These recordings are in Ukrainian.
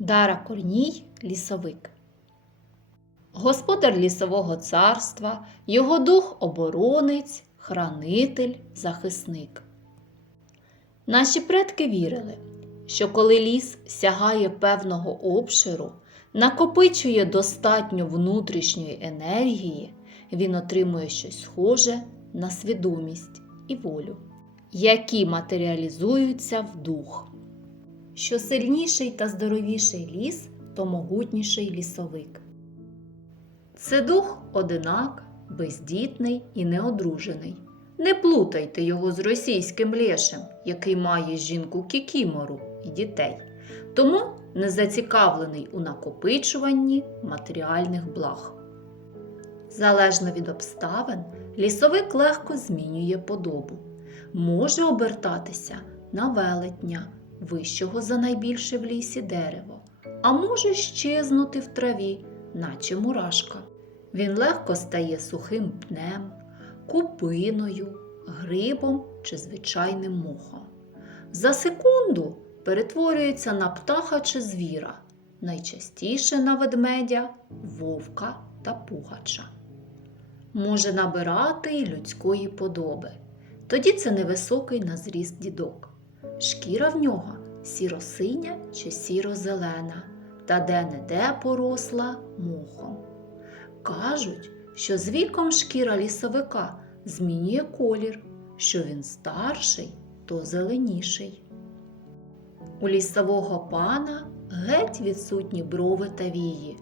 Дара Корній лісовик. Господар лісового царства, його дух оборонець, хранитель, захисник. Наші предки вірили, що коли ліс сягає певного обширу, накопичує достатньо внутрішньої енергії, він отримує щось схоже на свідомість і волю, які матеріалізуються в дух. Що сильніший та здоровіший ліс, то могутніший лісовик. Це дух одинак, бездітний і неодружений. Не плутайте його з російським лешем, який має жінку кікімору і дітей, тому не зацікавлений у накопичуванні матеріальних благ. Залежно від обставин, лісовик легко змінює подобу, може обертатися на велетня, вищого за найбільше в лісі дерево, а може щезнути в траві, наче мурашка. Він легко стає сухим пнем, купиною, грибом чи звичайним мохом. За секунду перетворюється на птаха чи звіра, найчастіше на ведмедя, вовка та пугача. Може набирати й людської подоби. Тоді це невисокий на зріст дідок. Шкіра в нього сіро-синя чи сіро-зелена, та де-не-де поросла мохом. Кажуть, що з віком шкіра лісовика змінює колір, що він старший, то зеленіший. У лісового пана геть відсутні брови та вії,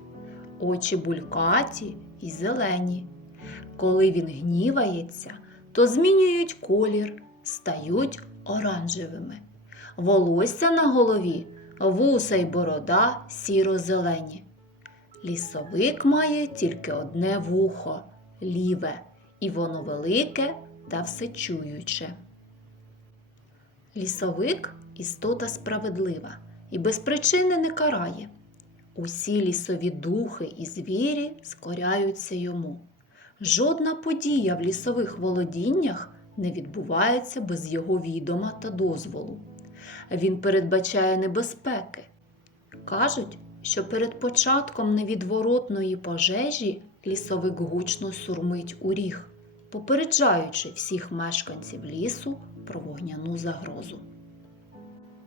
очі булькаті й зелені. Коли він гнівається, то змінюють колір, стають оранжевими. Волосся на голові, вуса й борода сіро-зелені. Лісовик має тільки одне вухо ліве, і воно велике та всечуюче. Лісовик істота справедлива і без причини не карає. Усі лісові духи і звірі скоряються йому. Жодна подія в лісових володіннях не відбувається без його відома та дозволу. Він передбачає небезпеки. Кажуть, що перед початком невідворотної пожежі лісовик гучно сурмить у ріг, попереджаючи всіх мешканців лісу про вогняну загрозу.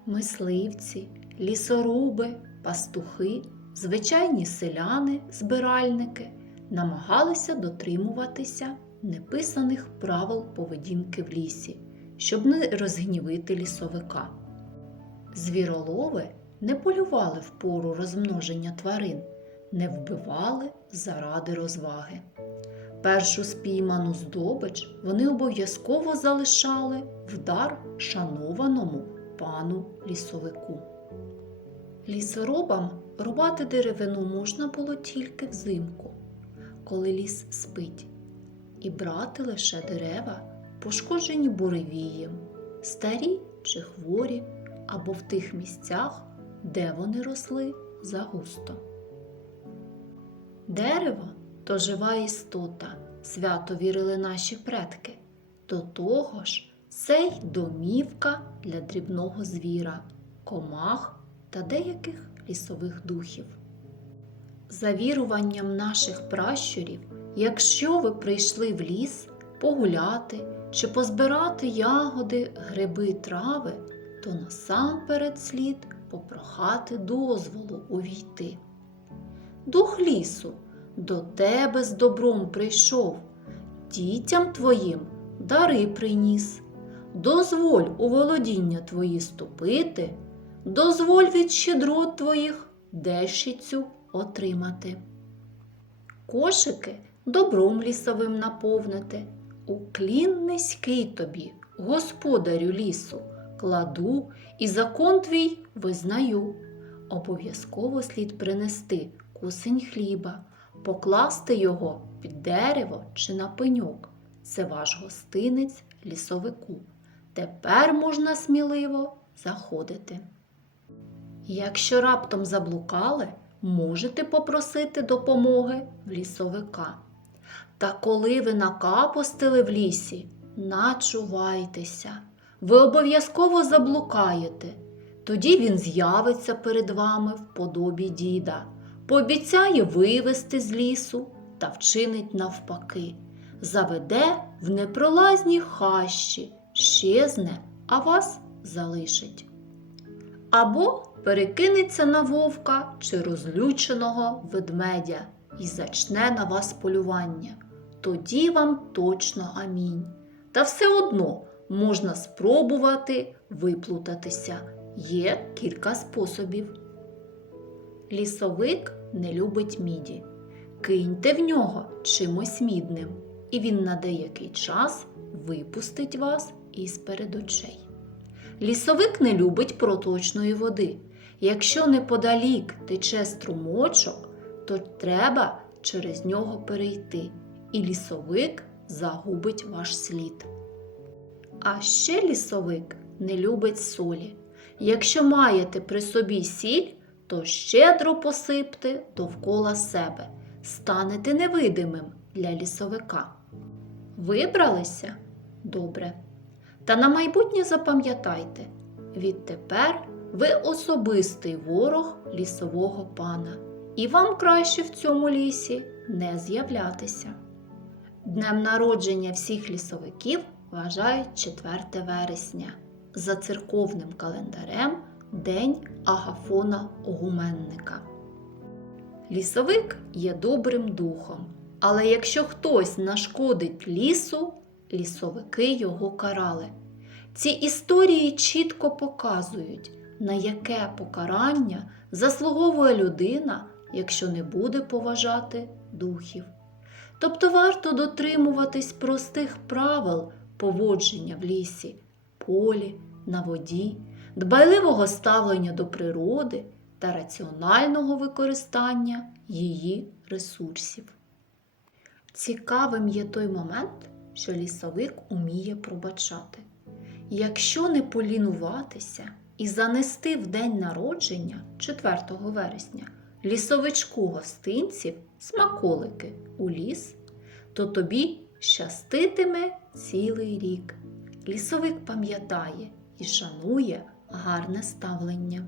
Мисливці, лісоруби, пастухи, звичайні селяни, збиральники намагалися дотримуватися неписаних правил поведінки в лісі, щоб не розгнівити лісовика. Звіролови не полювали в пору розмноження тварин, не вбивали заради розваги. Першу спійману здобич вони обов'язково залишали в дар шанованому пану лісовику. Лісоробам рубати деревину можна було тільки взимку, коли ліс спить, і брати лише дерева, пошкоджені буревієм, старі чи хворі, або в тих місцях, де вони росли загусто. Дерево то жива істота, свято вірили наші предки. До того ж, це й домівка для дрібного звіра, комах та деяких лісових духів. За віруванням наших пращурів, якщо ви прийшли в ліс погуляти чи позбирати ягоди, гриби, трави, то насамперед слід попрохати дозволу увійти. Дух лісу до тебе з добром прийшов, дітям твоїм дари приніс. Дозволь у володіння твої ступити, дозволь від щедрот твоїх дещицю отримати. Кошики добром лісовим наповнити, уклін низький тобі, господарю лісу, кладу і закон твій визнаю. Обов'язково слід принести кусень хліба, покласти його під дерево чи на пеньок. Це ваш гостинець лісовику. Тепер можна сміливо заходити. Якщо раптом заблукали, можете попросити допомоги в лісовика. Та коли ви накапостили в лісі, начувайтеся, ви обов'язково заблукаєте. Тоді він з'явиться перед вами в подобі діда, пообіцяє вивести з лісу та вчинить навпаки, заведе в непролазні хащі, щезне, а вас залишить. Або перекинеться на вовка чи розлюченого ведмедя і зачне на вас полювання. Тоді вам точно амінь. Та все одно можна спробувати виплутатися. Є кілька способів. Лісовик не любить міді. Киньте в нього чимось мідним, і він на деякий час випустить вас із перед очей. Лісовик не любить проточної води. Якщо неподалік тече струмочок, то треба через нього перейти, і лісовик загубить ваш слід. А ще лісовик не любить солі. Якщо маєте при собі сіль, то щедро посипте довкола себе, станете невидимим для лісовика. Вибралися? Добре. Та на майбутнє запам'ятайте, відтепер ви особистий ворог лісового пана, і вам краще в цьому лісі не з'являтися. Днем народження всіх лісовиків вважають 4 вересня. За церковним календарем День Агафона Огуменника. Лісовик є добрим духом, але якщо хтось нашкодить лісу, лісовики його карали. Ці історії чітко показують, на яке покарання заслуговує людина, якщо не буде поважати духів. Тобто варто дотримуватись простих правил поводження в лісі, полі, на воді, дбайливого ставлення до природи та раціонального використання її ресурсів. Цікавим є той момент, що лісовик уміє пробачати. Якщо не полінуватися і занести в день народження 4 вересня лісовичку гостинців смаколики у ліс, то тобі щаститиме цілий рік. Лісовик пам'ятає і шанує гарне ставлення.